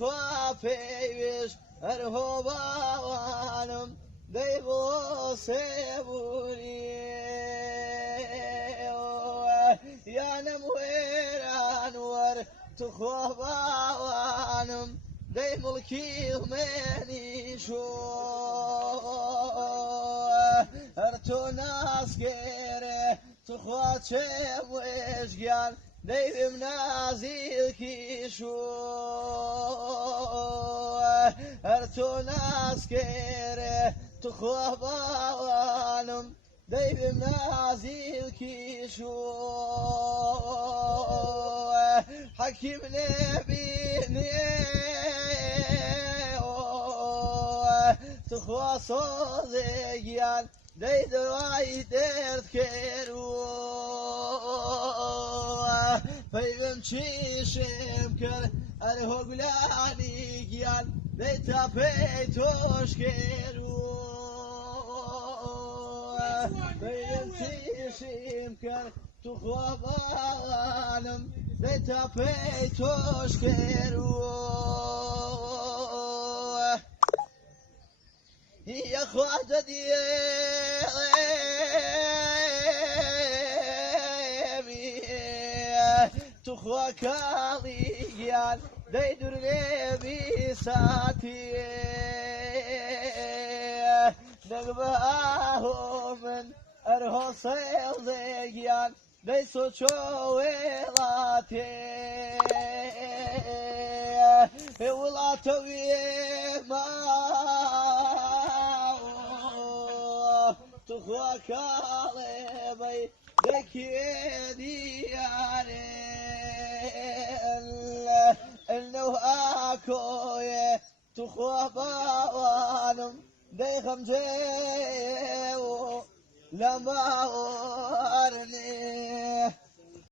خوا پێویش هەرهۆ باوانم دەی بۆ سێبووری یانم وێران وەر توخوا باوانم دەی مڵکی خوێنیشۆ هەر تۆ ناسکێرێ توخوا چێم وێژگیان دەیبم نازیلکیشۆ هەر تۆ ناسکێرێ توخوا باوانم دەیبم نازیلکیشۆ حەکیم نێبینێ توخوا سۆزێگیان دەی دەوای دەردکێروە پەیوەم چیشم کرد ئەرهۆ گولانی گیان دەی تا پێی تۆشکێروە پەیوەم چیشم کرد توخوا باوانم دەی تا پێی تۆشکێروە یەخوا دەدیێ توخوا کاڵی گیان دەی دوورێبی ساتی دەگ بە ئاهۆ من ئەرهۆ سێڵدێگیان دەی سۆچۆ وێڵاتێ وڵاتە وێما توخوا کاڵێ بەی دەکێ دیارێ ئەلنەو ئاکۆیێ توخوا باوانم دەی خەمجێ لە ماوەرنێ